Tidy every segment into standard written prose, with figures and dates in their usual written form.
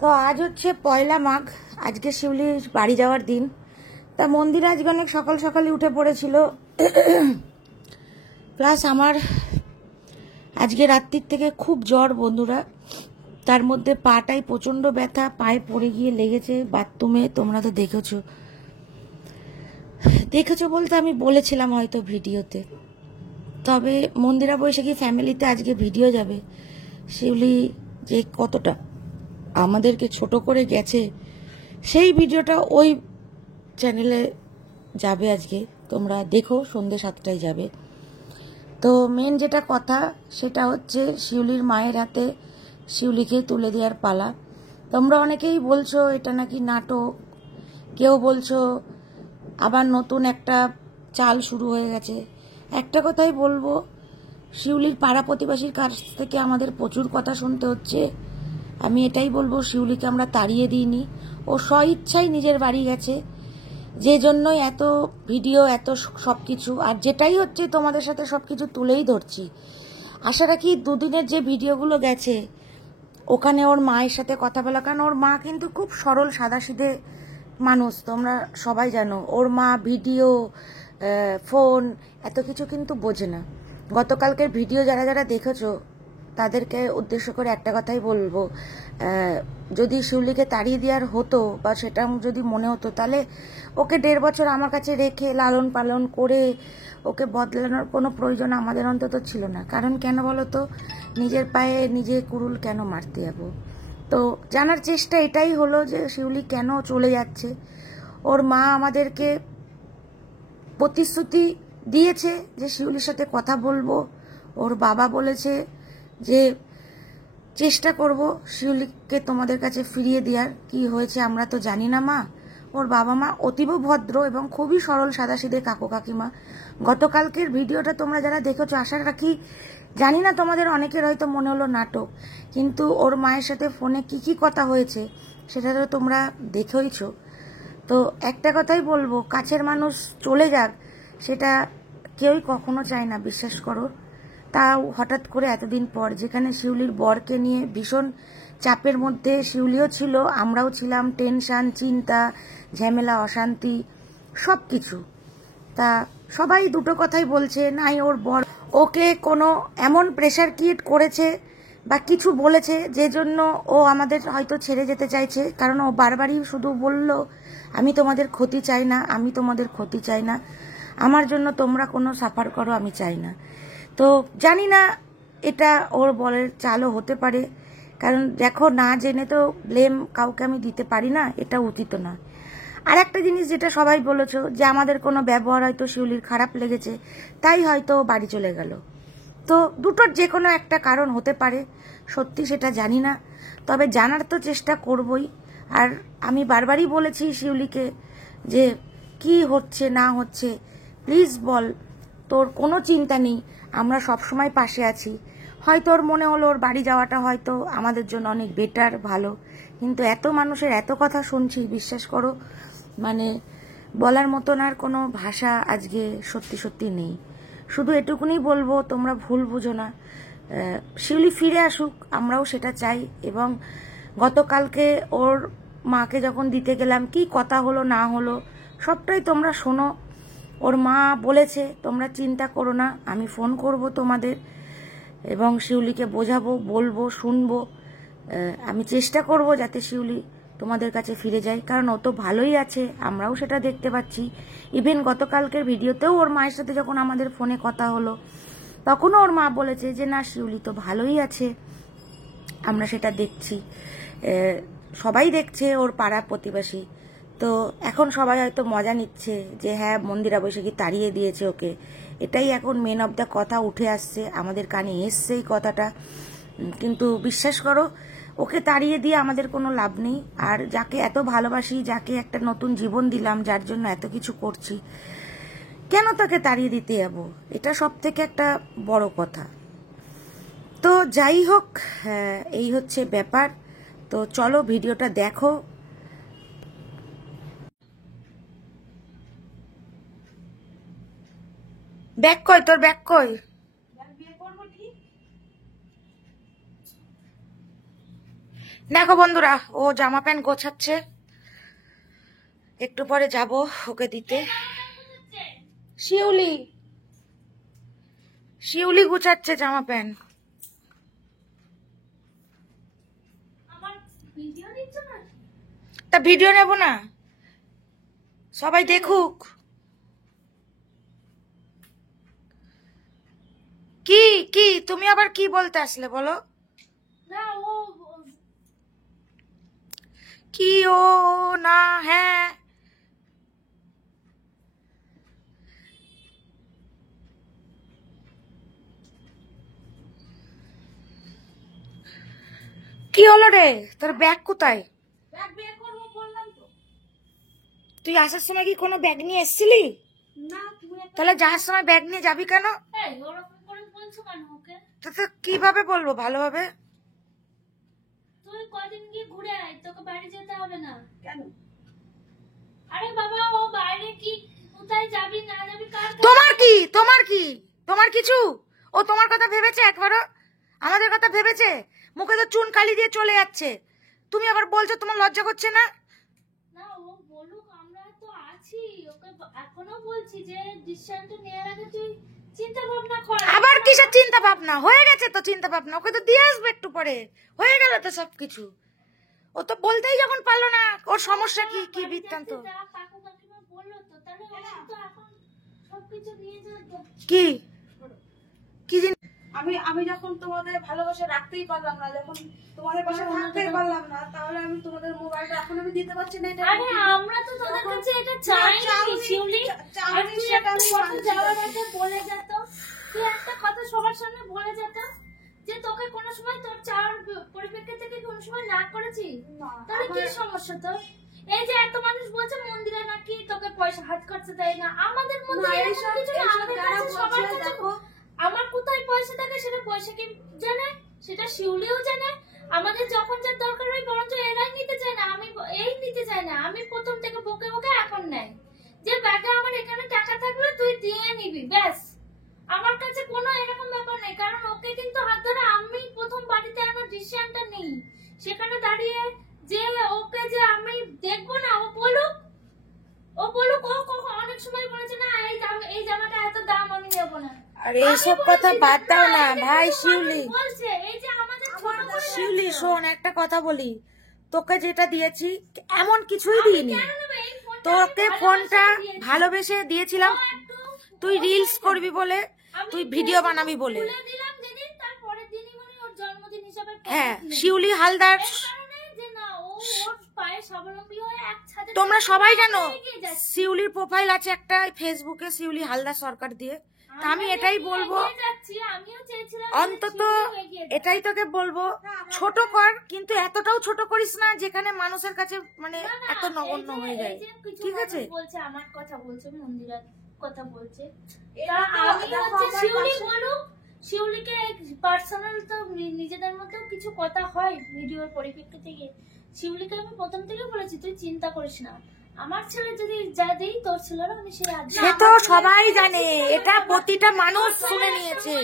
তো আজ হচ্ছে পয়লা মাঘ, আজকে শিউলির বাড়ি যাওয়ার দিন। তা মন্দিরে আজকে অনেক সকাল সকালই উঠে পড়েছিল, প্লাস আমার আজকে রাত্রির থেকে খুব জ্বর বন্ধুরা। তার মধ্যে পাটাই প্রচণ্ড ব্যথা, পায়ে পড়ে গিয়ে লেগেছে বাথরুমে। তোমরা তো দেখেছো বলতে আমি বলেছিলাম হয়তো ভিডিওতে। তবে মন্দিরা বৈশাখী ফ্যামিলিতে আজকে ভিডিও যাবে শিউলি যে কতটা আমাদেরকে ছোট করে গেছে, সেই ভিডিওটা ওই চ্যানেলে যাবে আজকে। তোমরা দেখো, সন্ধ্যে 7টায় যাবে। তো মেন যেটা কথা সেটা হচ্ছে শিউলির মায়ের হাতে শিউলিকে তুলে দেওয়ার পালা। তোমরা অনেকেই বলছো এটা নাকি নাটক, কেউ বলছো আবার নতুন একটা চাল শুরু হয়ে গেছে। একটা কথাই বলবো, শিউলির পাড়া প্রতিবেশীর কাছ থেকে আমাদের প্রচুর কথা শুনতে হচ্ছে। আমি এটাই বলবো, শিউলিকে আমরা তাড়িয়ে দিইনি, ও স্বইচ্ছাই নিজের বাড়ি গেছে, যে জন্যই এত ভিডিও, এত সব কিছু। আর যেটাই হচ্ছে তোমাদের সাথে সব কিছু তুলেই ধরছি। আশা রাখি দুদিনের যে ভিডিওগুলো গেছে ওখানে ওর মায়ের সাথে কথা বলা, কারণ ওর মা কিন্তু খুব সরল সাদাসিধে মানুষ, তোমরা সবাই জানো। ওর মা ভিডিও, ফোন এত কিছু কিন্তু বোঝে না। গতকালকের ভিডিও যারা যারা দেখেছো তাদেরকে উদ্দেশ্য করে একটা কথাই বলবো, যদি শিউলিকে তাড়িয়ে দেওয়ার হতো বা সেটা যদি মনে হতো, তাহলে ওকে 1.5 বছর আমার কাছে রেখে লালন পালন করে ওকে বদলানোর কোনো প্রয়োজন আমাদের অন্তত ছিল না। কারণ কেন বলো তো, নিজের পায়ে নিজে কুড়ুল কেন মারতে যাবো? তো জানার চেষ্টা এটাই হলো যে শিউলি কেন চলে যাচ্ছে। ওর মা আমাদেরকে প্রতিশ্রুতি দিয়েছে যে শিউলির সাথে কথা বলবো। ওর বাবা বলেছে যে চেষ্টা করব শিউলিকে তোমাদের কাছে ফিরিয়ে দেওয়ার। কি হয়েছে আমরা তো জানি না মা। ওর বাবা মা অতীব ভদ্র এবং খুবই সরল সাদাসিধে কাকু কাকিমা। গতকালকের ভিডিওটা তোমরা যারা দেখেছো, আশা রাখি, জানি না তোমাদের অনেকের হয়তো মনে হলো নাটক, কিন্তু ওর মায়ের সাথে ফোনে কি কি কথা হয়েছে সেটা তো তোমরা দেখেইছো। তো একটা কথাই বলবো, কাছের মানুষ চলে যাক সেটা কেউই কখনো চায় না, বিশ্বাস করো। তাও হঠাৎ করে এতদিন পর, যেখানে শিউলির বরকে নিয়ে ভীষণ চাপের মধ্যে শিউলিও ছিল, আমরাও ছিলাম, টেনশন, চিন্তা, ঝামেলা, অশান্তি সব কিছু। তা সবাই দুটো কথাই বলছে, নাই ওর বর ওকে কোনো এমন প্রেশার ক্রিয়েট করেছে বা কিছু বলেছে যে জন্য ও আমাদের হয়তো ছেড়ে যেতে চাইছে। কারণ ও বারবারই শুধু বলল, আমি তোমাদের ক্ষতি চাই না, আমি তোমাদের ক্ষতি চাই না, আমার জন্য তোমরা কোনো সাফার করো আমি চাই না। তো জানি না এটা ওর বলের চালও হতে পারে, কারণ দেখো না জেনে তো ব্লেম কাউকে আমি দিতে পারি না, এটা উচিত না। আর একটা জিনিস যেটা সবাই বলেছো যে আমাদের কোনো ব্যবহার হয়তো শিউলির খারাপ লেগেছে, তাই হয়তো বাড়ি চলে গেল। তো দুটোর যে কোনো একটা কারণ হতে পারে, সত্যি সেটা জানি না, তবে জানার তো চেষ্টা করবই। আর আমি বারবারই বলেছি শিউলিকে যে কি হচ্ছে না হচ্ছে প্লিজ বল, তোর কোনো চিন্তা নেই, আমরা সব সময় পাশে আছি। হয়তো ওর মনে হলো ওর বাড়ি যাওয়াটা হয়তো আমাদের জন্য অনেক বেটার, ভালো, কিন্তু এত মানুষের এত কথা শুনছি, বিশ্বাস করো মানে বলার মতন আর কোনো ভাষা আজকে সত্যি সত্যি নেই। শুধু এটুকুনি বলবো, তোমরা ভুল বুঝো না, শিউলি ফিরে আসুক, আমরাও সেটা চাই। এবং গতকালকে ওর মাকে যখন দিতে গেলাম, কি কথা হলো না হলো সবটাই তোমরা শোনো। ওর মা বলেছে তোমরা চিন্তা করো না, আমি ফোন করব তোমাদের এবং শিউলিকে বোঝাবো, বলবো, শুনবো। আমি চেষ্টা করব যাতে শিউলি তোমাদের কাছে ফিরে যায়, কারণ ও তো ভালোই আছে, আমরাও সেটা দেখতে পাচ্ছি। ইভেন গতকালকের ভিডিওতেও ওর মায়ের সাথে যখন আমাদের ফোনে কথা হলো, তখনও ওর মা বলেছে যে না শিউলি তো ভালোই আছে, আমরা সেটা দেখছি, সবাই দেখছে, ওর পাড়া প্রতিবেশী। তো এখন সবাই হয়তো মজা নিচ্ছে যে হ্যাঁ মন্দিরা বৈশাখী তাড়িয়ে দিয়েছে ওকে, এটাই এখন মেন অফ দ্য কথা উঠে আসছে, আমাদের কানে এসছে এই কথাটা। কিন্তু বিশ্বাস করো, ওকে তাড়িয়ে দিয়ে আমাদের কোনো লাভ নেই। আর যাকে এত ভালোবাসি, যাকে একটা নতুন জীবন দিলাম, যার জন্য এত কিছু করছি, কেন তাকে তাড়িয়ে দিতে যাবো? এটা সব থেকে একটা বড় কথা। তো যাই হোক, এই হচ্ছে ব্যাপার। তো চলো ভিডিওটা দেখো। ব্যাগ কই তোর, ব্যাগ কই? দেখো বন্ধুরা, ও জামা প্যান্ট গোছাচ্ছে, একটু পরে যাব ওকে দিতে। শিউলি শিউলি গুছাচ্ছে জামা প্যান্ট। তা ভিডিও নেব না, সবাই দেখুক। কি কি তুমি আবার কি বলতে আসলে বলো? কি ও না হ্যাঁ, কি হলো রে? তোর ব্যাগ কোথায়? তুই আসার সময় কি কোনো ব্যাগ নিয়ে এসেছিলি? তাহলে যাওয়ার সময় ব্যাগ নিয়ে যাবি কেন? তো কিভাবে বলবো ভালোভাবে? তুই কদিন গিয়ে ঘুরে আয়, তোকে বাড়ি যেতে হবে না। কেন? আরে বাবা, ও বাইরে কি কোথায় যাবি না যাবি তোমার কি তোমার কিছু? ও তোমার কথা ভেবেছে একবারও? আমাদের কথা ভেবেছে? মুখে তো চুন কালি দিয়ে চলে যাচ্ছে, তুমি আবার বলছো তোমার লজ্জা করছে না? না, ও বলুক, আমরা তো আছি। ওকে এখনো বলছি যে ডিসিশনটা নেওয়ার আগে তুই চিন্তা ভাবনা কর। আবার কিসের চিন্তা ভাবনা? হয়ে গেছে তো চিন্তা ভাবনা, ওকে তো দিয়ে আসবে একটু পরে, হয়ে গেল তো সবকিছু। ও তো বলতেই যখন পারলো না ওর সমস্যা কি কি বৃত্তান্ত। কাকু কাকিমা বললো তো, তাহলে ও তো এখন সবকিছু নিয়ে যাবে। কি কি আমি যখন তোমাদের ভালোবাসা রাখতেই পারলাম না, যখন তোমাদের পাশে থাকতেই পারলাম না, তাহলে আমি তোমাদের মোবাইলটা এখন আমি দিতে পারছি না। এটা আরে আমরা তো তোদের কাছে এটা চাইনি শিউলি। আর তুই একটা কথা যাওয়ার আগে বলে যেত, তুই একটা কথা সবার সামনে বলে যেত যে তোকে কোনো সময় তোর চাওয়ার পরিপ্রেক্ষিতে কি কোনো সময় না করেছি, তাহলে কি সমস্যা তোর? এই যে এত মানুষ বলছে মন্দিরে নাকি তোকে পয়সা হাত খরচা দেয় না, আমাদের মধ্যে এরকম কিছু না। আমাদের কাছে সবার কাছে আমার কোথায় পয়সা থাকে সেটা পয়সা কি জানে, সেটা শিউলিও জানে। আমাদের যখন যা দরকার হয় বরঞ্চ এরাই নিতে চায় না, আমি এই নিতে চাই না। আমি প্রথম থেকে বকে বকে এখন নেয় যে ব্যাগে আমার এখানে টাকা থাকলে তুই দিয়ে নিবি, ব্যাস। আমার কাছে কোনো এরকম ব্যাপার নেই, কারণ ওকে কিন্তু হাত ধরে আমি প্রথম বাড়িতে আনার ডিসিশনটা নেই। সেখানে দাঁড়িয়ে যে ওকে যে আমি দেখবো না, ও বলুক ও অনেক সময় বলেছে না এই জামাটা এত দাম আমি নেবো না। আরে এইসব কথা বাদ দাও না ভাই। শিউলি শিউলি শোন, একটা কথা বলি, তোকে যেটা দিয়েছি এমন কিছুই দিইনি। তোকে ফোনটা ভালোবেসে দিয়েছিলাম, তুই রিলস করবি বলে, তুই ভিডিও বানাবি বলে। হ্যাঁ, শিউলি হালদার, তোমরা সবাই জানো শিউলির প্রোফাইল আছে একটা ফেসবুকে, শিউলি হালদার সরকার দিয়ে। আমি এটাই বলবো, অন্তত এটাই তোকে বলবো, ছোট কর, কিন্তু এতটাও ছোট করিস না যেখানে মানুষের কাছে মানে এত নগণ্য হয়ে যায়। ঠিক আছে? বলছে আমার কথা বলছে, মন্দিরের কথা বলছে, আমি হচ্ছে শিউলি বলুক। শিউলিকে পার্সোনাল তো নিজেদের মধ্যেও কিছু কথা হয় ভিডিওর পরিপ্রেক্ষিতে গিয়ে। শিউলিকে আমি প্রথম থেকে বলেছি তুই চিন্তা করিস না, আমার ছেলে যদি যা দেই তোর ছেলেরও আমি সে তো সবাই জানে, এটা প্রতিটা মানুষ শুনে নিয়েছে।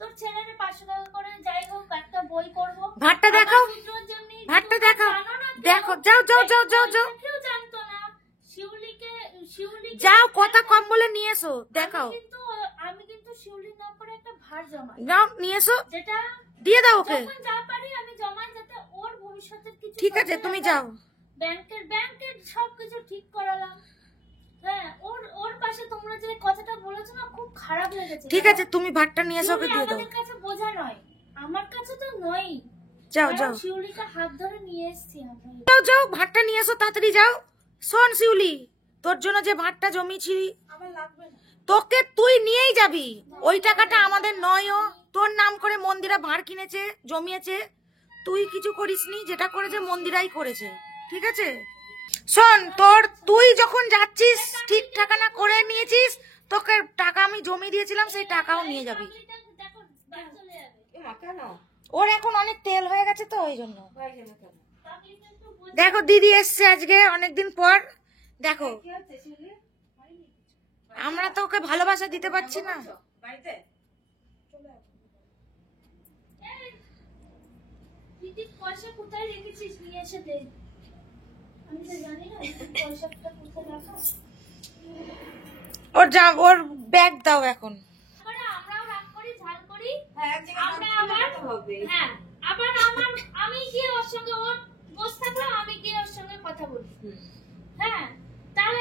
তোর ছেলের 500 টাকা করে যাই হোক একটা বই করব। ভাতটা দেখাও, ভাতটা দেখাও, দেখো, যাও যাও যাও যাও যাও, কেউ জানতো না শিউলিকে যাও, কথা কম বলে নিয়ে এসো, দেখাও। আমি কিন্তু শিউলির নাম করে একটা ভার জমাই, যাও নিয়ে এসো, যেটা দিয়ে দাও ওকে। যখন যা পারি আমি জমাই, যাতে ওর ভবিষ্যতের কিছু। ঠিক আছে, তুমি যাও। ব্যাংকের সবকিছু ঠিক করালাম। হ্যাঁ, ওর পাশে তোমরা যে কথাটা বলেছো না, খুব খারাপ হয়ে গেছে। ঠিক আছে, তুমি ভাতটা নিয়ে এসো, ওকে দিয়ে দাও। আমাদের কাছে বোঝা নয়, আমার কাছে তো নয়। যাও যাও, শিউলিকে হাত ধরে নিয়ে এসেছি আমি। যাও যাও, ভাতটা নিয়ে এসো, তাড়াতাড়ি যাও। শোন শিউলি, তোর জন্য যে ভাতটা জমিয়েছি আমার লাগবে না। তোকে তুই নিয়েই যাবি, ওই টাকাটা আমাদের নয়। ও তোর নাম করে মন্দিরা ভাড় কিনেছে, জমিয়েছে, তুই কিছু করিসনি, যেটা করেছে মন্দিরাই করেছে। ঠিক আছে? শোন, তুই যখন যাচ্ছিস ঠিক ঠিকানা করে নিয়েছিস, তোকে টাকা আমি জমি দিয়েছিলাম, সেই টাকাও নিয়ে যাবি। ওর এখন অনেক তেল হয়ে গেছে তো ওই জন্য। দেখো দিদি এসছে আজকে অনেকদিন পর, দেখো আমরা তো ওকে ভালোবাসা দিতে পারছি না। তুই পয়সা কোথায় রেখেছিস নিয়ে এসে দে। আমি তো জানি না পয়সাটা কোথায় রাখা। ওর ব্যাগ দাও এখন। আমরাও রাগ করি, ঝাল করি। হ্যাঁ, এক জায়গায় আমরা রাখতে আবার হবে। হ্যাঁ, আবার আমি গিয়ে ওর সঙ্গে ওর বসে থাকলাম, আমি গিয়ে ওর সঙ্গে কথা বলি। হ্যাঁ, তাহলে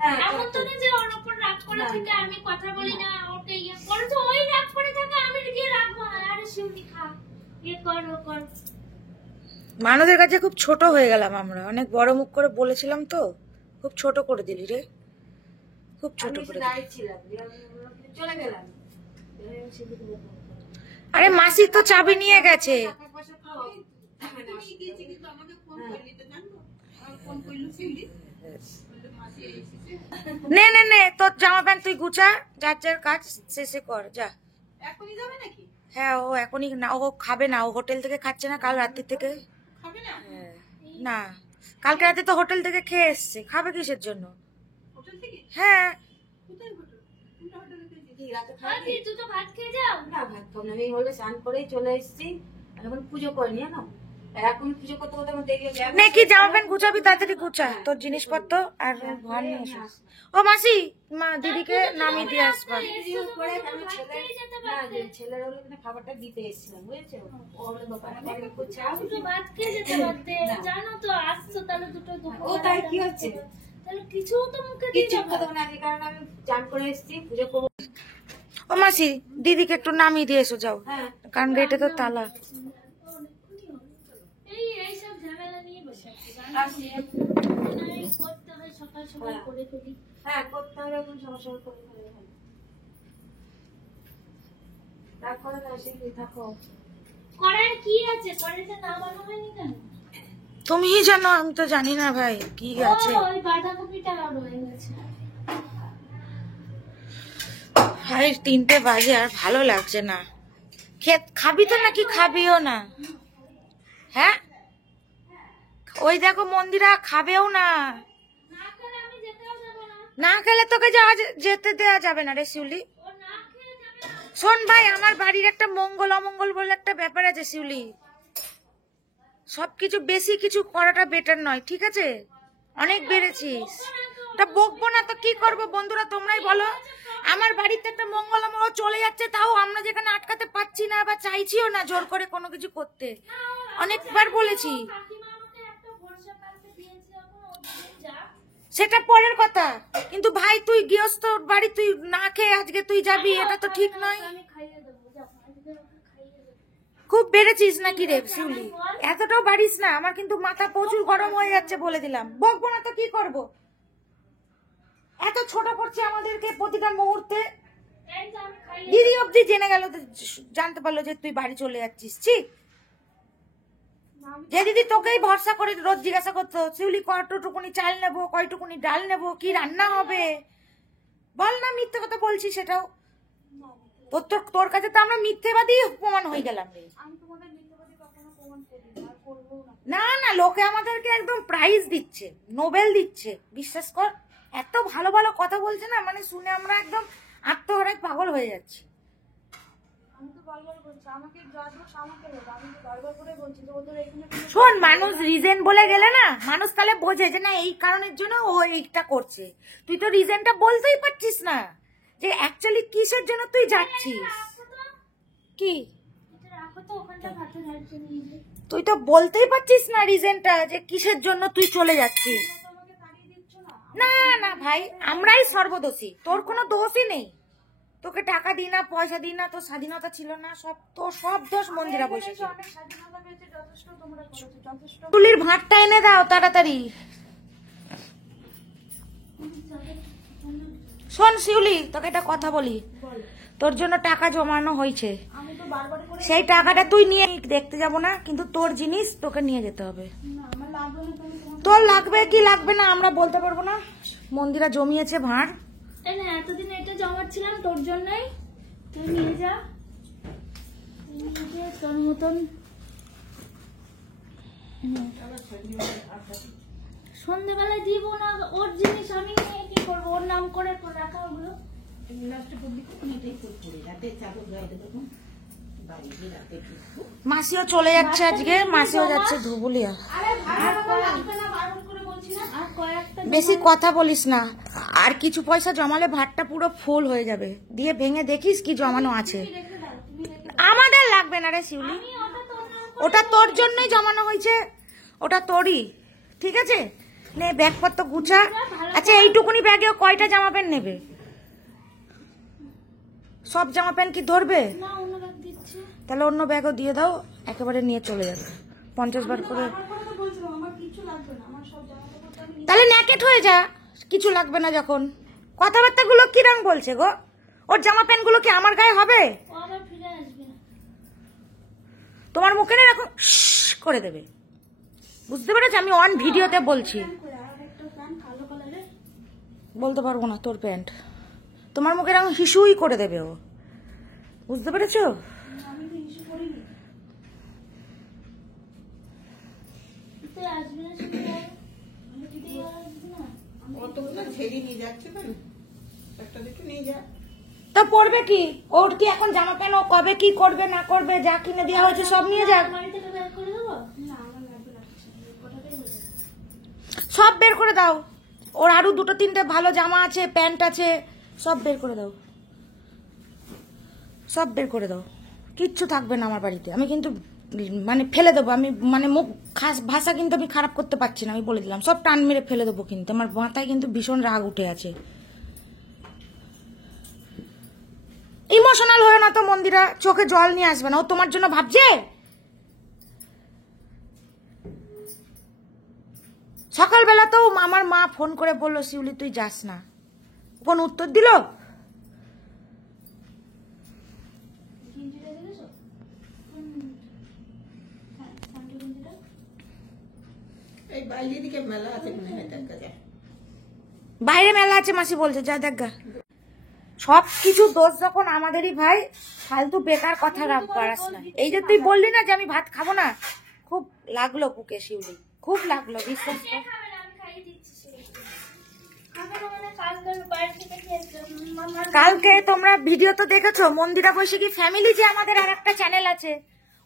হ্যাঁ, এমন তো না যে ওর উপর রাগ করে থেকে আমি কথা বলি না, ওকে ইয়ে করে তো ওই রাগ করে থাকে, আমি গিয়ে রাখবো না। আরে শিউলি খা, ইয়ে কর ও কর। মানুষের কাছে খুব ছোট হয়ে গেলাম আমরা, অনেক বড় মুখ করে বলেছিলাম তো, খুব ছোট করে দিলি রে, খুব ছোট করে দিলি। চলে গেলাম। আরে মাসি তো চাবি নিয়ে গেছে। নে নে নে, তোর জামা প্যান্ট তুই গুছা, যার যার কাজ শেষে কর, যা। এখনই যাবে নাকি? হ্যাঁ, ও এখনই না, ও খাবে না, ও হোটেল থেকে খাচ্ছে না, কাল রাত্রি থেকে। খাবে না? হ্যাঁ, না, কালকে রাতে তো হোটেল থেকে খেয়ে এসছে, খাবে কিসের জন্য? হোটেল থেকে? হ্যাঁ, কোথায় হোটেল? কোনটা হোটেলে খেয়েছি? তুই তো ভাত খেয়ে যাও। না ভাত খাবো না, আমি হলে স্নান করেই চলে এসেছি, এখন পুজো করিনি না, এখন পুজো করতে করতে আমার দেরি হয়ে যাবে। নে কি জামা প্যান্ট গুছাবি, তাড়াতাড়ি গুছা তোর জিনিসপত্র আর ঘর নিয়ে এসো। ও মাসি, মা দিদিকে নামিয়ে দিয়ে আসবা। ছেলের হলো কিনা খাবারটা দিতে এসেছিলাম, বুঝেছো? ও হলো দোকানে বাইরে করছে, দুটো ভাত খেয়ে যেতে পারতে, জানো তো আসছো তাহলে দুটো ও তাই কি হচ্ছে? তাহলে কিছু তো মুখে দিয়ে কিচ্ছু কথা না, যে কারণে আমি চান করে এসেছি, পুজো করবো। ও মাসি, দিদিকে একটু নামিয়ে দিয়ে এসো, যাও, হ্যাঁ, কারণ গেটে তো তালা। এইসব ঝামেলা নিয়ে বসে আছি, করতে হয় সকাল সকাল করে ফেলি। হ্যাঁ করতে হবে, এখন সমস্যা করে ফেলে ভালো। তারপরে না সেই থাকো। করার কি আছে, কড়াইটা না বানানো হয়নি কেন? তুমিই জানো, আমি তো জানি না ভাই কি আছে। ওই বাঁধাকপিটা রয়ে গেছে। ভাই 3টে বাজে আর ভালো লাগছে না। খাবি তো নাকি খাবিও না? হ্যাঁ, ওই দেখো মন্দিরা খাবেও না। না খেলে আমি যেতেও যাবো না। না খেলে তোকে যেতে দেওয়া যাবে না রে শিউলি। ও না খেয়ে যাবে না। শোন ভাই, আমার বাড়ির একটা মঙ্গল অমঙ্গল বলে একটা ব্যাপার আছে শিউলি, সবকিছু বেশি কিছু করাটা বেটার নয়, ঠিক আছে? অনেক বেড়েছিস, তা বকবো না তো কি করবো? বন্ধুরা তোমরাই বলো, আমার বাড়িতে একটা মঙ্গল অমঙ্গল চলে যাচ্ছে, তাও আমরা যেখানে আটকাতে পারছি না বা চাইছিও না জোর করে কোনো কিছু করতে। অনেকবার বলেছি, কাকিমা আমাকে একটা ভরসা কালকে দিয়েছে, এখন ও দিন যা। সেটা পরের কথা, কিন্তু ভাই তুই গৃহস্থ বাড়ি, তুই না খেয়ে আজকে তুই যাবি, এটা তো ঠিক নয়। আমি খাইয়ে দেবো, যা আজকে ওকে খাইয়ে দেবো। খুব বেড়েছিস নাকি রে শিউলি? এতটাও বাড়িস না, আমার কিন্তু মাথা প্রচুর গরম হয়ে যাচ্ছে বলে দিলাম। বকবো না তো কি করব? এত ছোট করছে আমাদেরকে প্রতিটা মুহূর্তে। এই যে আমি খাইয়ে দিদি অব্দি জেনে গেল, জানতে পারলো যে তুই বাড়ি চলে যাচ্ছিস। ঠিক, যে দিদি তোকেই ভরসা করে রোজ জিজ্ঞাসা করতো, শিউলি কতটুকুনি চাল নেবো, কয়টুকুনি ডাল নেবো, কি রান্না হবে, বল না মিথ্যে কথা বলছি সেটাও। তোর কাছে তো আমরা মিথ্যেবাদী প্রমাণ হয়ে গেলাম রে। আমি তোমাদের মিথ্যাবাদী কখনো প্রমাণ করি না, আর করবো না। না না, লোকে আমাদেরকে একদম প্রাইজ দিচ্ছে, নোবেল দিচ্ছে, বিশ্বাস কর। এত ভালো ভালো কথা বলছে না, মানে শুনে আমরা একদম আত্মহারায় পাগল হয়ে যাচ্ছি। আমি তো বারবার বলছি, আমাকে যা দোষ আমাকে দেবো, আমি তো বারবার করে বলছি যে ওদের এখানে কোনো শোন, মানুষ রিজন বলে গেলে না, মানুষ তাহলে বোঝে যে না এই কারণের জন্য ও এইটা করছে। তুই তো রিজনটা বলতেই পারছিস না, যে অ্যাকচুয়ালি কিসের জন্য তুই যাচ্ছিস। রাখো তো, কি এটা রাখো তো, ওখানটা ভাতে ঢালছে নিয়ে যে। তুই তো বলতেই পারছিস না রিজনটা, যে কিসের জন্য তুই চলে যাচ্ছিস। আমাকে তাড়িয়ে দিচ্ছ না। না না ভাই, আমরাই সর্বদোষী, তোর কোনো দোষই নেই। তোকে টাকা দিই না, পয়সা দিই না, তোর স্বাধীনতা ছিল না, সব দোষ মন্দিরা বসেছে। অনেক স্বাধীনতা পেয়েছে, যথেষ্ট তোমরা করেছো, যথেষ্ট। তুলির ভাতটা এনে দাও তাড়াতাড়ি। শোন শিউলি, তোকে একটা কথা বলি, তোর জন্য টাকা জমানো হয়েছে, আমি তো বারবার করে সেই টাকাটা তুই নিয়ে দেখতে যাব না, কিন্তু তোর জিনিস তোকে নিয়ে যেতে হবে। না, আমার লাভ হলে তুমি তোমার তোর লাগবে কি লাগবে না আমরা বলতে পারবো না। মন্দিরা জমিয়েছে ভাঁড়। এই না, এতদিন এটা জমাচ্ছিলাম তোর জন্যই, তুই নিয়ে যা, নিয়ে যা তোর মতন। সন্ধ্যেবেলায় দিব না ওর জিনিস, আমি নিয়ে কি করবো? ওর নাম করে রাখা ওগুলো। মাসিও চলে যাচ্ছে আজকে, মাসিও যাচ্ছে ধুবুলিয়া। আরে ভাড়া লাগবে না, বারণ করে বলছি না। আর কয়েকটা বেশি কথা বলিস না, আর কিছু পয়সা জমালে ভাতটা পুরো ফুল হয়ে যাবে, দিয়ে ভেঙে দেখিস কি জমানো আছে। রেখে দাও, তুমি রেখে আমাদের লাগবে না রে শিউলি, আমি ওটা তো ওটা তোর জন্যই জমানো হয়েছে, ওটা তোরই, ঠিক আছে? নে ব্যাগপত্র গুছা। আচ্ছা এইটুকুনি ব্যাগেও কয়টা জামা প্যান্ট নেবে? সব জামা প্যান্ট কি ধরবে? না অন্য ব্যাগ দিচ্ছে। তাহলে অন্য ব্যাগও দিয়ে দাও, একেবারে নিয়ে চলে যাবে 50 বার করে। আমার কথা তো বলছিলাম, আমার কিছু লাগবে না, আমার সব জামা কাপড় আমি তাহলে ন্যাকেট হয়ে যা, কিছু লাগবে না যখন। কথাবার্তাগুলো কিরম বলছে গো? ওর জামা প্যান্ট গুলো কি আমার গায়ে হবে? ও আবার ফিরে আসবে না। তোমার মুখে না এরকম করে দেবে, বুঝতে পেরেছো? আমি অন ভিডিওতে বলছি, আর একটা প্যান্ট কালো কালারের। বলতে পারবো না তোর প্যান্ট, তোমার মুখে এরকম হিসুই করে দেবে ও, বুঝতে পেরেছো? আমি তো ইস্যু করিনি। তুই আসবি না শুধু তুই আসবি না। অতগুলো ছেড়ে নিয়ে যাচ্ছে কেন? একটা দুটো নিয়ে যা। তা পড়বে কি? ওর কি এখন জামা প্যান্ট ও কবে কি করবে না করবে, যা কিনে দেওয়া হয়েছে সব নিয়ে যাক। বাড়ি থেকে বের করে দেবো। না আমার লাগবে না, কথাটাই বলছি। সব বের করে দাও, ওর আরো দুটো তিনটে ভালো জামা আছে, প্যান্ট আছে, সব বের করে দাও, সব বের করে দাও, কিচ্ছু থাকবে না আমার বাড়িতে। আমি কিন্তু মানে ফেলে দেবো, আমি মানে মুখ খাস ভাষা কিন্তু আমি খারাপ করতে পারছি না, আমি বলে দিলাম, সব টান মেরে ফেলে দেবো। কিন্তু আমার মাথায় কিন্তু ভীষণ রাগ উঠে আছে। ইমোশনাল হয়ে না তো মন্দিরা, চোখে জল নিয়ে আসবে না, ও তোমার জন্য ভাবছে। সকালবেলা তো আমার মা ফোন করে বললো শিউলি তুই যাস না, কোন উত্তর দিল? গেঞ্জিটা দেখেছো? হ্যাঁ সামনে গেঞ্জিটা। এই বাইরের দিকে মেলা আছে মনে হয়, দেখা যায়। বাইরে মেলা আছে মাসি বলছে, যা দেখা। সব কিছু দোষ যখন আমাদেরই ভাই, ফালতু বেকার কথা রাখ বাড়াস না। এই যে তুই বললি না যে আমি ভাত খাবো না, খুব লাগলো বুকে শিউলি, খুব লাগলো, বিশ্বাস কর। খাবে না, আমি খাইয়ে দিচ্ছি সেটা। খাবে না মানে কালকে বাইরে থেকে খেয়েছে। কালকে তোমরা ভিডিও তো দেখেছো, মন্দিরা বৈশাখী ফ্যামিলি যে আমাদের আর একটা চ্যানেল আছে,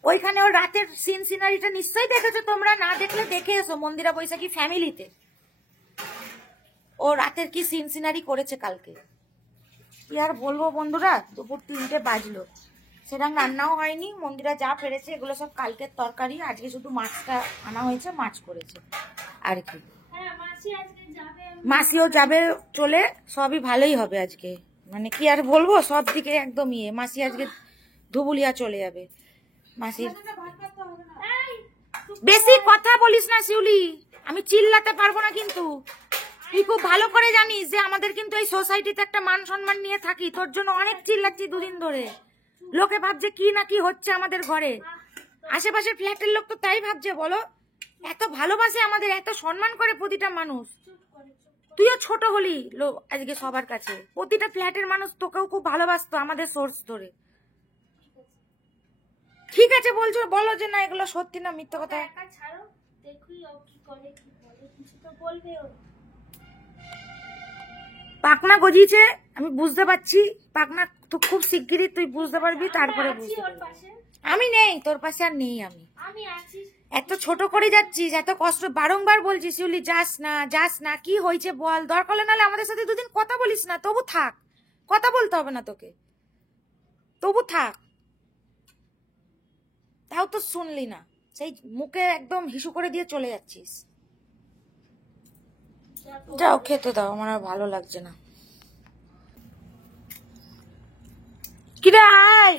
ওইখানে ওর রাতের সিন সিনারিটা নিশ্চয়ই দেখেছো তোমরা, না দেখলে দেখে এসো মন্দিরা বৈশাখী ফ্যামিলিতে। ও রাতের কি সিন সিনারি করেছে কালকে, কি আর বলবো বন্ধুরা। দুপুর 3টে বাজলো, সেরকম রান্নাও হয়নি, মন্দিরা যা পেরেছে এগুলো সব কালকের তরকারি, আজকে শুধু মাছটা আনা হয়েছে, মাছ করেছে আর কি। হ্যাঁ মাসি আজকে যাবে। মাসিও যাবে চলে, সবই ভালোই হবে আজকে, মানে কি আর বলবো, সব দিকে একদম ইয়ে। মাসি আজকে ধুবুলিয়া চলে যাবে, মাসির। এই, বেশি কথা বলিস না শিউলি, আমি চিল্লাতে পারবো না কিন্তু। তুই খুব ভালো করে জানিস যে আমাদের কিন্তু এই সোসাইটিতে একটা মান সম্মান নিয়ে থাকি, তোর জন্য অনেক চিল্লাচ্ছি দুদিন ধরে। লোকে ভাবছে কি না কি হচ্ছে আমাদের ঘরে, আশেপাশের ফ্ল্যাটের লোক তো তাই ভাবছে বলো। এত ভালোবাসে আমাদের, এত সম্মান করে প্রতিটা মানুষ। তুইও ছোট হলি আজকে সবার কাছে, প্রতিটা ফ্ল্যাটের মানুষ তোকেও খুব ভালোবাসতো আমাদের সোর্স ধরে। ঠিক আছে বলছো, বলো যে না এগুলো সত্যি না মিথ্যা কথা। একা ছাড়ো, দেখুই ও কি করে কি বলে, কিছু তো বলবে ও। পাকনা গজিয়েছে, আমি বুঝতে পারছি, পাকনা তো খুব শিগগিরই তুই বুঝতে পারবি, তারপরে আছি বুঝতে ওর পারবি। পাশে, আমি নেই তোর পাশে, আর নেই আমি। আমি আছি। এত ছোট করে যাচ্ছিস, এত কষ্ট, বারংবার বলছিস শিউলি যাস না যাস না, কি হয়েছে বল, দরকার হলে নাহলে আমাদের সাথে দুদিন কথা বলিস না, তবু থাক, কথা বলতে হবে না তোকে, তবু থাক। তাও তো শুনলি না, সেই মুখে একদম হিসু করে দিয়ে চলে যাচ্ছিস। যাও খেতে দাও, আমার আর ভালো লাগছে না। কিরে আয়,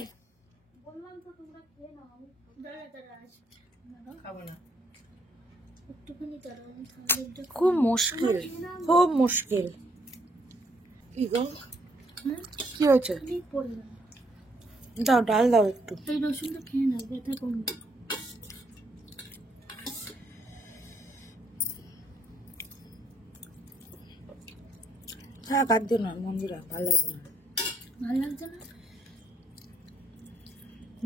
বললাম তো তোমরা খেয়ে নাও, আমি দাঁড়া দাঁড়া আসছি। খাবো না। একটুখানি দাঁড়াও, আমি খাবারটা খুব মুশকিল, খুব মুশকিল। কি গো, কি হয়েছে? পড়ে না। দাও ডাল দাও একটু। এই রসুনটা খেয়ে নাও, ব্যথা কমবে। হ্যাঁ কাট দিও না মন্দিরা, ভালো লাগবে না। ভালো লাগছে না?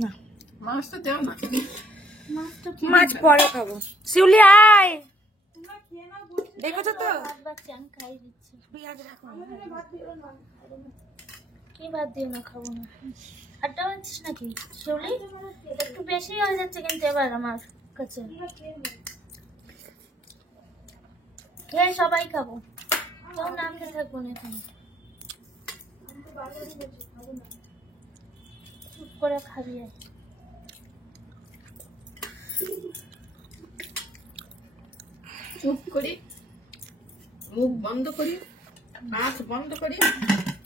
না মাছটা দেও না। মাছটা মাছ পরে খাবো। শিউলি আয়, তোমরা খেয়ে নাও, বলছি। দেখেছো তো? ভাত বাচ্চা আমি খাইয়ে দিচ্ছি। পেঁয়াজ রাখো। আমাদের ভাত দিও না। কি বাদ দিও না, খাবো না। আড্ডা মারছিস নাকি শিউলি? একটু বেশি হয়ে যাচ্ছে কিন্তু এবার আমার কাছে। খেয়ে সবাই খাবো, কেউ না খেয়ে থাকবো না এখন। চুপ করে খাবি আর। চুপ করি, মুখ বন্ধ করি, হাত বন্ধ করি,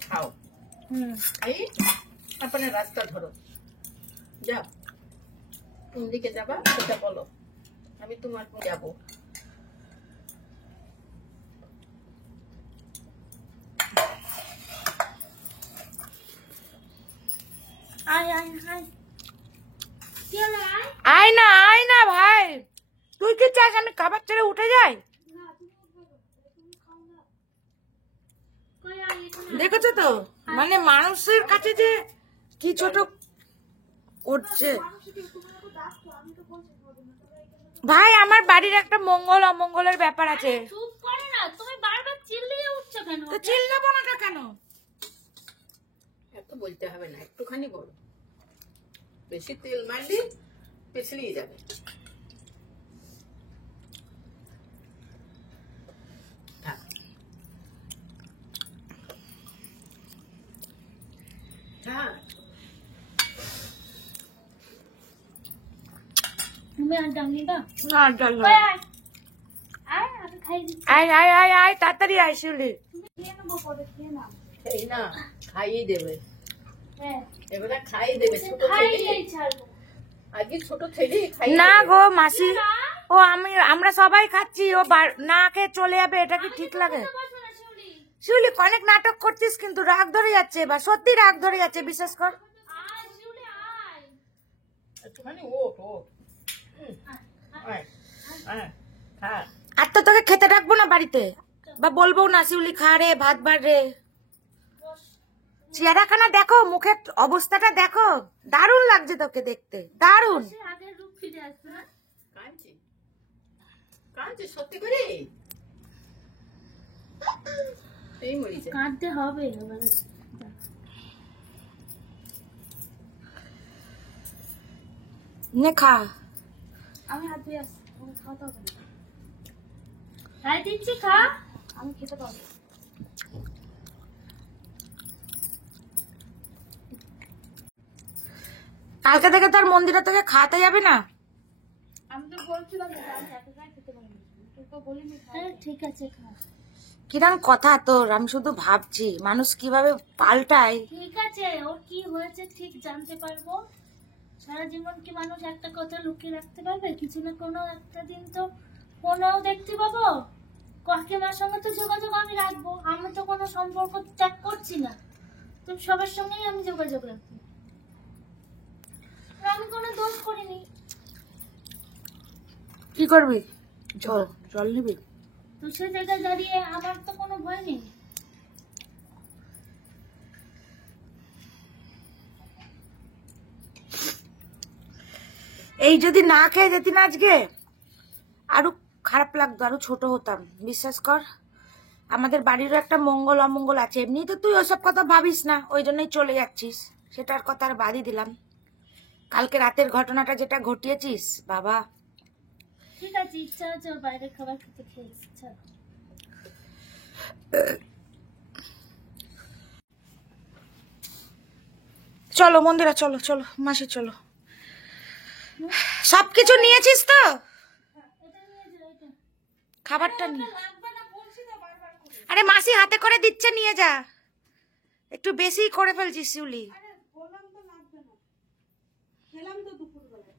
খাও। এই তারপরে রাস্তা ধরো, যাও কোন দিকে যাবা সেটা বলো, আমি তোমার যাবো। আয় আয় আয়, কি হলো আয়? আয় না ভাই, তুই কি চাস আমি খাবার ছেড়ে উঠে যাই? কই আয় এখানে। দেখেছো তো, মানে মানুষের কাছে যে কি ছোট করছে। ভাই আমার বাড়ির একটা মঙ্গল অমঙ্গলের ব্যাপার আছে, চুপ করে না, তুমি বারবার চিল্লিয়ে উঠছো কেন? তো চিল্লাবো না কেন? এত বলতে হবে না, একটুখানি বলো, বেশি তেল মারলে পিছলিয়ে যাবে। থাক। থাক। তুমি আর ডাঙি না। না চল কই আয় আয়, আমি খাই দিচ্ছি। আয় তাড়াতাড়ি আয় শিউলি। তুমি খেয়ে নেবো, পরে খেয়ে নাও। এই না, খাইয়ে দেবে, হ্যাঁ, এবারে খাইয়ে দেবে। ছোট খাইলেই ছেলে ছাড়বো। আগে ছোট ছেলে খাইয়ে না দেবে। গো মাসি, ও আমরা সবাই খাচ্ছি, ও না খেয়ে চলে যাবে, এটা কি ঠিক লাগে? বসো না শিউলি। শিউলি অনেক নাটক করছিস কিন্তু রাগ ধরে যাচ্ছে, বা সত্যি রাগ ধরে যাচ্ছে, বিশ্বাস কর। আয় শিউলি আয়। একটুখানি ওঠ ওঠ। আয়, আয়, খা। আর তো তোকে খেতে রাখবো না বাড়িতে, বা বলবো না শিউলি খা রে, ভাত বার রে। চেহারাখানা দেখো, মুখের অবস্থাটা দেখো, দারুণ লাগছে তোকে দেখতে, দারুণ। সে আগের রূপ ফিরে আসবে না। কাঁদছি, কাঁদছি সত্যি করে। এই মরিছে। কাঁদতে হবে এবারে। নে খা। আমি হাত দিয়ে আসছি, আমি খাওয়াতে হবে না, খাই দিচ্ছি, খা। আমি খেতে পারবো। কালকে থেকে তার মন্দিরে তোকে খাওয়াতে যাবে না? আমি তো বলছিলাম যে আমি এতটাই খেতে পারবো, তোকে বলিনি আরে ঠিক আছে, খা। কিরম কথা তোর, আমি শুধু ভাবছি মানুষ কিভাবে পাল্টায়। ঠিক আছে, ওর কি হয়েছে ঠিক জানতে পারবো। সারা জীবন কি মানুষ একটা কথা লুকিয়ে রাখতে পারবে? কিছু না কোনো একটা দিন তো ফোনেও দেখতে পাবো। কাকিমার সঙ্গে তো যোগাযোগ আমি রাখবো, আমি তো কোনো সম্পর্ক ত্যাগ করছি না, তো সবার সঙ্গেই আমি যোগাযোগ রাখবো। আর আমি কোনো দোষ করিনি। কি করবি? জল নিবি? তো সে জায়গায় দাঁড়িয়ে আমার তো কোনো ভয় নেই। এই যদি না খেয়ে যেতি না আজকে, আরো খারাপ লাগতো, আরো ছোট হতাম, বিশ্বাস কর। আমাদের বাড়িরও একটা মঙ্গল অমঙ্গল আছে, এমনি তো তুই ওসব কথা ভাবিস না, ওই জন্যই চলে যাচ্ছিস, সেটার কথা আর বাদই দিলাম। কালকে রাতের ঘটনাটা যেটা ঘটিয়েছিস বাবা। ঠিক আছে, ইচ্ছা হচ্ছে ওর বাইরের খাবার খেতে, খেয়ে ইচ্ছা। চলো মন্দিরে, চলো চলো মাসি, চলো। সবকিছু নিয়েছিস তো? এটা নিয়ে যা, এটা খাবারটা নিয়ে, লাগবে না বলছি তো বারবার করে। আরে মাসি হাতে করে দিচ্ছে, নিয়ে যা। একটু বেশি করে ফেলছিস শিউলি। আরে বললাম তো লাগবে না, খেলাম তো দুপুরবেলা,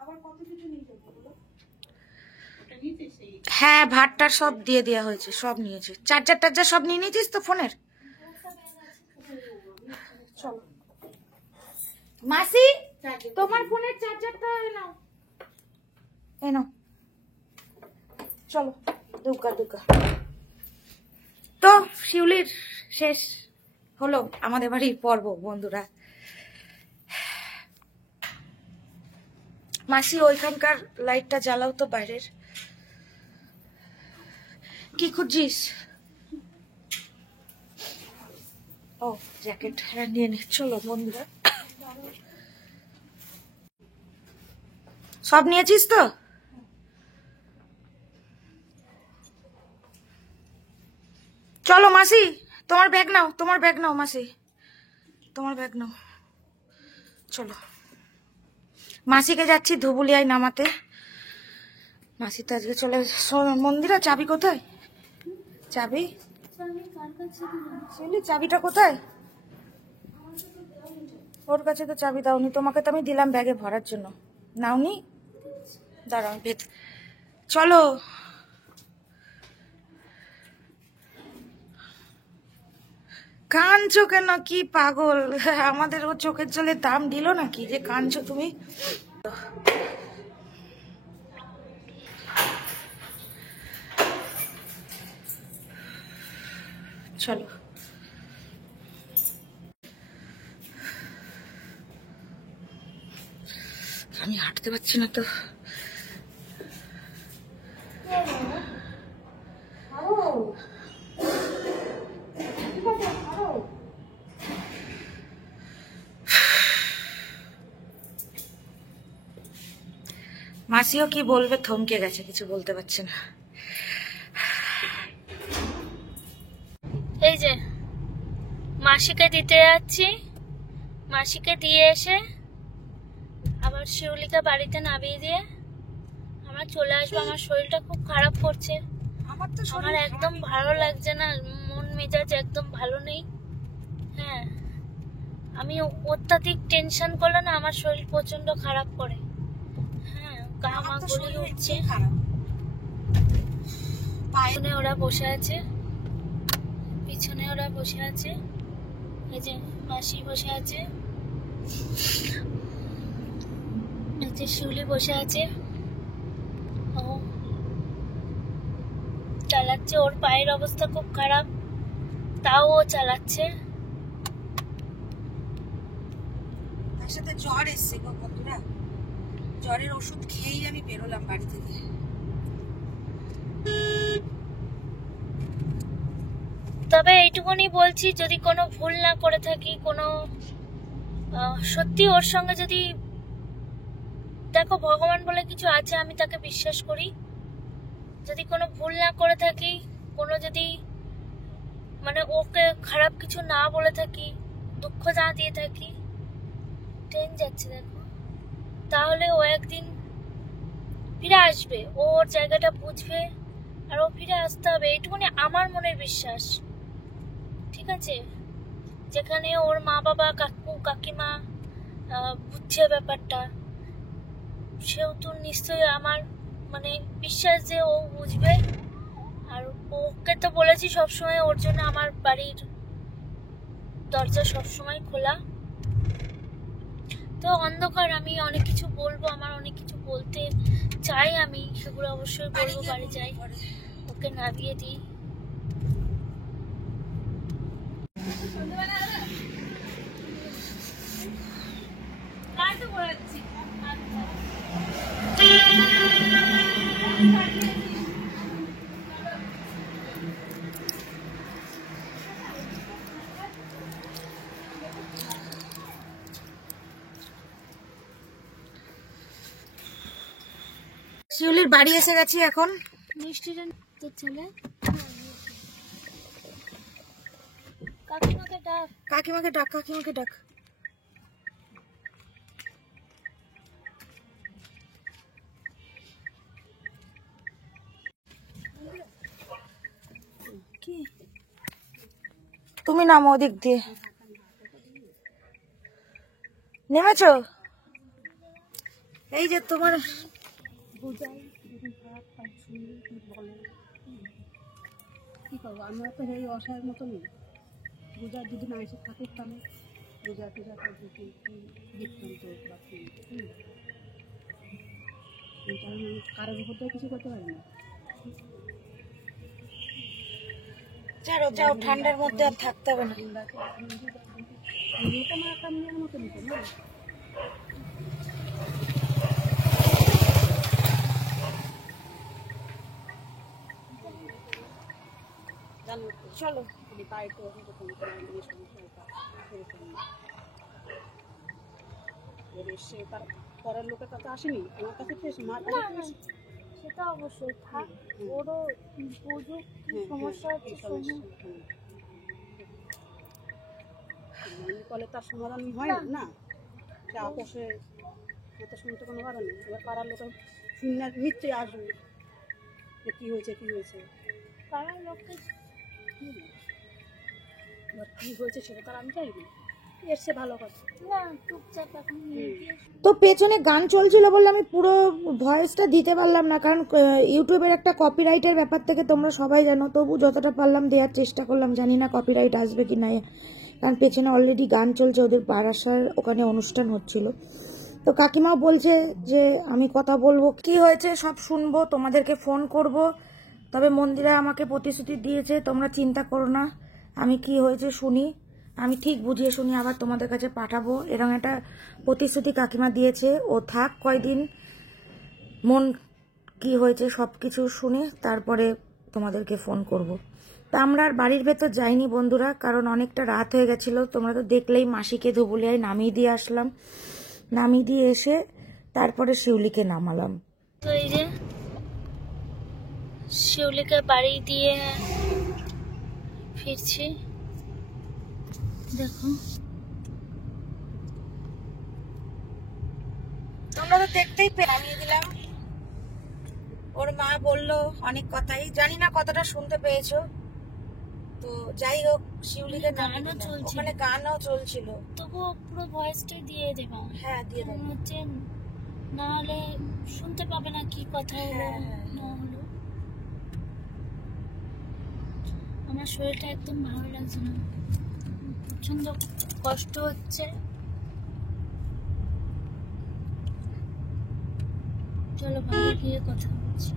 আবার কত কিছু নিয়ে যাবো বলো। ওটা নিতে সেই হ্যাঁ ভাতটা সব দিয়ে দেওয়া হয়েছে, সব নিয়েছে, চার্জার টার্জার সব নিয়ে নিয়েছিস তো ফোনের? চলো মাসি, তোমার ফোনের চার্জারটা নাও, এ নাও, চলো। দুর্গা দুর্গা। তো শিউলির শেষ হলো আমাদের বাড়ির পর্ব বন্ধুরা। মাসি ওইখানকার লাইটটা জ্বালাও তো বাইরের। কি খুঁজছিস? ও জ্যাকেট নিয়ে নে, চলো বন্ধুরা। সব নিয়েছিস তো? চলো মাসি, তোমার ব্যাগ নাও, তোমার ব্যাগ নাও মাসি, তোমার ব্যাগ নাও। চলো, মাসিকে যাচ্ছি ধুবুলিয়ায় নামাতে। মাসি তো আজকে চলে মন্দিরা। চাবি কোথায়? চাবি চাবিটা কোথায়? ওর কাছে তো চাবি দাওনি, তোমাকে তো আমি দিলাম ব্যাগে ভরার জন্য, নাওনি? দাঁড়াও ভেত, চলো। কাঁদছো কেন? কি পাগল? আমাদের ও চোখের জলে দাম দিল নাকি যে কাঁদছো তুমি? চলো, আমি হাঁটতে পারছি না তো। মাসিও কি বলবে, থমকে গেছে, কিছু বলতে পারছে না। এই যে মাসিকে দিতে যাচ্ছি, মাসিকে দিয়ে এসে আবার শিউলিকে বাড়িতে নামিয়ে দিয়ে আমরা চলে আসবো। আমার শরীরটা খুব খারাপ করছে, আমার একদম ভালো লাগছে না, মন মেজাজ একদম ভালো নেই। হ্যাঁ, আমি অত্যাধিক টেনশন করলে না আমার শরীর প্রচন্ড খারাপ করে। হ্যাঁ, গা মা গলি উঠছে। পিছনে ওরা বসে আছে, পিছনে ওরা বসে আছে, এই যে মাসি বসে আছে, এই যে শিউলি বসে আছে। ও চালাচ্ছে, ওর পায়ের অবস্থা খুব খারাপ, তাও ও চালাচ্ছে। তার সাথে জ্বর এসছে গো বন্ধুরা, জ্বরের ওষুধ খেয়েই আমি বেরোলাম বাড়ি থেকে। তবে এইটুকুনি বলছি, যদি কোনো ভুল না করে থাকি, কোনো সত্যি ওর সঙ্গে যদি, দেখো ভগবান বলে কিছু আছে, আমি তাকে বিশ্বাস করি। যদি কোনো ভুল না করে থাকি, কোনো যদি মানে ওকে খারাপ কিছু না বলে থাকি, দুঃখ না দিয়ে থাকি, ট্রেন যাচ্ছে দেখো, তাহলে ও একদিন ফিরে আসবে, ও ওর জায়গাটা বুঝবে, আর ও ফিরে আসতে হবে, এইটুকুনি আমার মনের বিশ্বাস। ঠিক আছে, যেখানে ওর মা বাবা কাকু কাকিমা বুঝছে ব্যাপারটা, সেহেতু নিশ্চয়ই আমার মানে বিশ্বাস যে ও বুঝবে। আর ওকে তো বলেছি সবসময় ওর জন্য আমার বাড়ির দরজা সবসময় খোলা। তো অন্ধকার, আমি অনেক কিছু বলবো, আমার অনেক কিছু বলতে চাই, আমি সেগুলো অবশ্যই বলবো। বাড়ি যাই, ওকে নামিয়ে দিই। শিউলির বাড়ি এসে গেছি এখন। মিষ্টিটা তো ছেলে, কাকিমাকে ডাক, কাকিমাকে ডাক, কাকিমাকে ডাক। কি তুমি নামো ওদিক দিয়ে, নেমেছো? এই যে তোমার কি করবো, আমরা তো এই অসহায়ের মতো নেই। রোজার যদি না এসে থাকুক কেন, রোজা টোজা কারোর উপর তো কিছু করতে পারি না। যাও যাও, ঠান্ডার মধ্যে আর থাকতে হবে না। মেয়েটা আমার একটা মেয়ের মতো নিত না। চলো। কিন্তু তাই তো এরকম করে নিয়ে সমস্যা এরকম সে তার পরের লোকের কাছে আসেনি, আমার কাছে তো এসে মার কাছে তো এসেছে। সেটা অবশ্যই থাক, ওরও বুঝুক কি সমস্যা হচ্ছে শুনুক। কলে তার সমাধান হয় না না, সে আপোষে তো শুনতে কোনো বাধা নেই। এবার পাড়ার লোক শুনে নিশ্চয়ই আসবে যে কী হয়েছে কী হয়েছে। পাড়ার লোককে এবার কী হয়েছে সেটা তার আমি চাইবি, এসছে ভালো কথা। না চুপচাপ এখন নিয়ে গিয়ে তো পেছনে গান চলছিল বলে আমি পুরো ভয়েসটা দিতে পারলাম না, কারণ ইউটিউবের একটা কপিরাইটের ব্যাপার থেকে তোমরা সবাই জানো, তবু যতটা পারলাম দেওয়ার চেষ্টা করলাম। জানি না কপিরাইট আসবে কি না, কারণ পেছনে অলরেডি গান চলছে, ওদের বারাসার ওখানে অনুষ্ঠান হচ্ছিল। তো কাকিমাও বলছে যে আমি কথা বলবো, কি হয়েছে সব শুনবো, তোমাদেরকে ফোন করব। তবে মন্দিরা আমাকে প্রতিশ্রুতি দিয়েছে তোমরা চিন্তা করো না, আমি কি হয়েছে শুনি, আমি ঠিক বুঝিয়ে শুনি আবার তোমাদের কাছে পাঠাবো, এরকম একটা প্রতিশ্রুতি কাকিমা দিয়েছে। ও থাক কয়দিন, মন কি হয়েছে সব কিছু শুনে তারপরে তোমাদেরকে ফোন করব। তা আমরা আর বাড়ির ভেতর যাইনি বন্ধুরা, কারণ অনেকটা রাত হয়ে গেছিল। তোমরা তো দেখলেই মাসিকে ধুবুলিয়ায় নামিয়ে দিয়ে আসলাম, নামিয়ে দিয়ে এসে তারপরে শিউলিকে নামালাম। তো এই যে শিউলিকে বাড়ি দিয়ে ফিরছি, দেখো তোমরা তো দেখতেই নামিয়ে দিলাম। ওর মা বললো অনেক কথাই, জানি না কতটা শুনতে পেয়েছো। তো যাই হোক, শিউলিকে গানও চলছিল, ওখানে গানও চলছিল। তবুও পুরো ভয়েসটাই দিয়ে দেবো। হ্যাঁ দিয়ে দেবো। হচ্ছে না হলে শুনতে পাবে না কি কথা হলো না হলো। আমার শরীরটা একদম ভালো লাগছে না, প্রচন্ড কষ্ট হচ্ছে। চলো বাইরে গিয়ে কথা হচ্ছে।